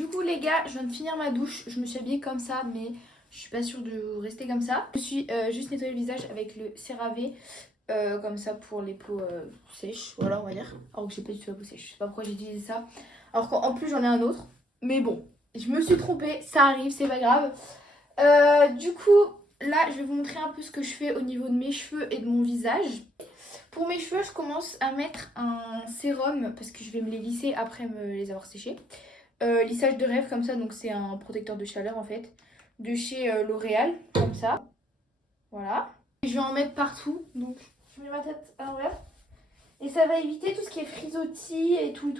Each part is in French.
Du coup les gars, je viens de finir ma douche. Je me suis habillée comme ça, mais je suis pas sûre de rester comme ça. Je me suis juste nettoyé le visage avec le CeraVe. Comme ça pour les peaux sèches, voilà on va dire. Alors que j'ai pas du tout la peau sèche, je sais pas pourquoi j'ai utilisé ça. Alors qu'en plus j'en ai un autre. Mais bon, je me suis trompée, ça arrive, c'est pas grave. Du coup, là je vais vous montrer un peu ce que je fais au niveau de mes cheveux et de mon visage. Pour mes cheveux, je commence à mettre un sérum parce que je vais me les lisser après me les avoir séchés. Lissage de rêve comme ça, donc c'est un protecteur de chaleur en fait. De chez L'Oréal, comme ça. Voilà. Je vais en mettre partout, donc je mets ma tête à l'envers. Et ça va éviter tout ce qui est frisottis et tout.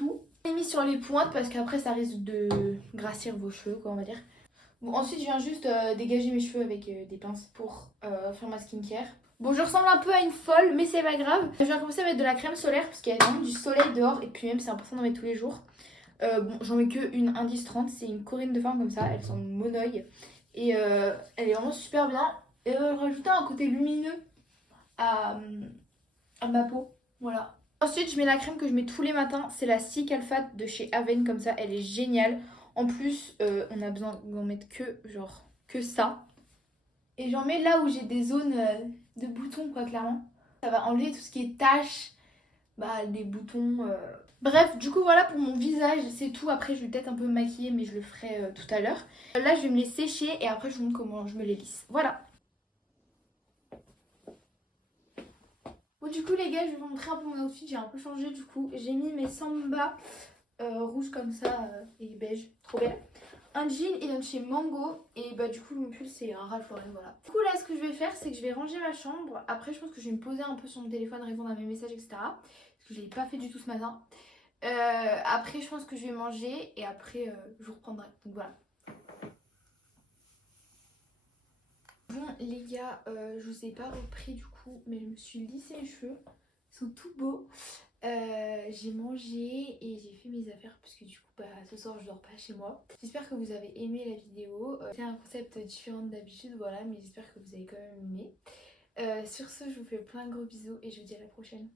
Je l'ai mis sur les pointes parce qu'après ça risque de grassir vos cheveux, quoi, on va dire. Bon, ensuite je viens juste dégager mes cheveux avec des pinces pour faire ma skincare. Bon, je ressemble un peu à une folle, mais c'est pas grave. Je vais commencer à mettre de la crème solaire parce qu'il y a vraiment du soleil dehors. Et puis même c'est important d'en mettre tous les jours. Bon, j'en mets que une indice 30, c'est une Corinne de femme comme ça, elle sent monoeil. Et elle est vraiment super bien. Et rajouter un côté lumineux à ma peau, voilà. Ensuite, je mets la crème que je mets tous les matins, c'est la Cicatrate de chez Avène, comme ça, elle est géniale. En plus, on a besoin d'en mettre que ça. Et j'en mets là où j'ai des zones de boutons, quoi, clairement. Ça va enlever tout ce qui est taches, des boutons. Bref, du coup, voilà pour mon visage, c'est tout. Après, je vais peut-être un peu me maquiller, mais je le ferai tout à l'heure. Là, je vais me les sécher et après, je vous montre comment je me les lisse. Voilà. Bon, du coup les gars, je vais vous montrer un peu mon outfit, j'ai un peu changé du coup. J'ai mis mes samba rouges comme ça et beige, trop belle. Un jean, il vient de chez Mango et du coup mon pull c'est un Ralph Lauren, voilà. Du coup là ce que je vais faire c'est que je vais ranger ma chambre. Après je pense que je vais me poser un peu sur mon téléphone, répondre à mes messages etc. Parce que je l'ai pas fait du tout ce matin. Après je pense que je vais manger et après je vous reprendrai, donc voilà. Bon les gars, je vous ai pas repris du coup, mais je me suis lissé les cheveux, ils sont tout beaux. J'ai mangé et j'ai fait mes affaires parce que du coup ce soir je dors pas chez moi. J'espère que vous avez aimé la vidéo. C'est un concept différent d'habitude, voilà, mais j'espère que vous avez quand même aimé. Sur ce, je vous fais plein de gros bisous et je vous dis à la prochaine.